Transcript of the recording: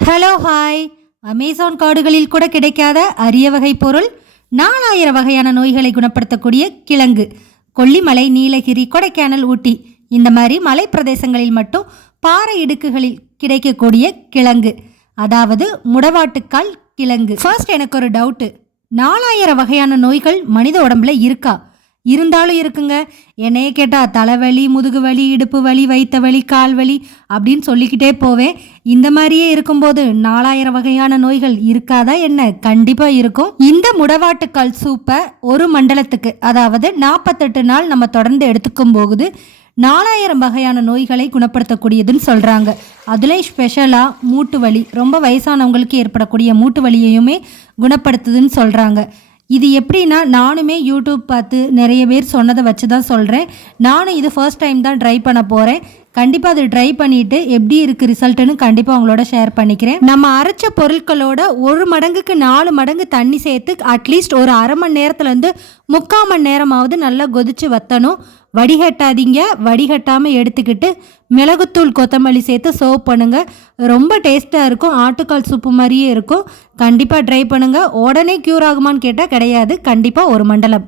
Hello hi. Amazon காடுகளில் கூட கிடைக்காத அரிய வகை பொருள், 4000 வகையான நோய்களை குணப்படுத்தக்கூடிய கிழங்கு. கொல்லிமலை, நீலகிரி, கொடைக்கானல், ஊட்டி இந்த மாதிரி மலை பிரதேசங்களில் மட்டும் பாறை இடுக்குகளில் கிடைக்கக்கூடிய கிழங்கு, அதாவது முடவாட்டுக்கால் கிழங்கு. ஃபர்ஸ்ட் எனக்கு ஒரு டவுட்டு, 4000 வகையான நோய்கள் மனித உடம்புல இருக்கா? இருந்தாலும் இருக்குங்க. என்னையே கேட்டால் தலைவலி, முதுகு வலி, இடுப்பு வலி, வயிற்று வலி, கால் வலி அப்படின்னு சொல்லிக்கிட்டே போவேன். இந்த மாதிரியே இருக்கும்போது 4000 வகையான நோய்கள் இருக்காதா என்ன? கண்டிப்பாக இருக்கும். இந்த முடவாட்டுக்கால் சூப்பை ஒரு மண்டலத்துக்கு, அதாவது 48 நாள் நம்ம தொடர்ந்து எடுத்துக்கும் போகுது 4000 வகையான நோய்களை குணப்படுத்தக்கூடியதுன்னு சொல்கிறாங்க. அதுலேயும் ஸ்பெஷலாக மூட்டு வலி, ரொம்ப வயசானவங்களுக்கு ஏற்படக்கூடிய மூட்டு வலியையுமே குணப்படுத்துதுன்னு சொல்கிறாங்க. இது எப்படின்னா, நானுமே யூடியூப் பார்த்து நிறைய பேர் சொன்னதை வச்சு தான் சொல்கிறேன். நானும் இது ஃபர்ஸ்ட் டைம் தான் ட்ரை பண்ண போகிறேன். கண்டிப்பாக அது ட்ரை பண்ணிவிட்டு எப்படி இருக்குது ரிசல்ட்டுன்னு கண்டிப்பாக அவங்களோட ஷேர் பண்ணிக்கிறேன். நம்ம அரைச்ச பொருட்களோட 1 மடங்குக்கு 4 மடங்கு தண்ணி சேர்த்து அட்லீஸ்ட் ஒரு அரை மணி நேரத்துலேருந்து 3/4 மணி நேரமாவது நல்லா கொதித்து வற்றணும். வடிகட்டாதீங்க. வடிகட்டாமல் எடுத்துக்கிட்டு மிளகுத்தூள், கொத்தமல்லி சேர்த்து சர்வ் பண்ணுங்கள். ரொம்ப டேஸ்ட்டாக இருக்கும். ஆட்டுக்கால் சூப்பு மாதிரியே இருக்கும். கண்டிப்பாக ட்ரை பண்ணுங்கள். உடனே க்யூர் ஆகுமான்னு கேட்டால் கிடையாது. கண்டிப்பாக ஒரு மண்டலம்.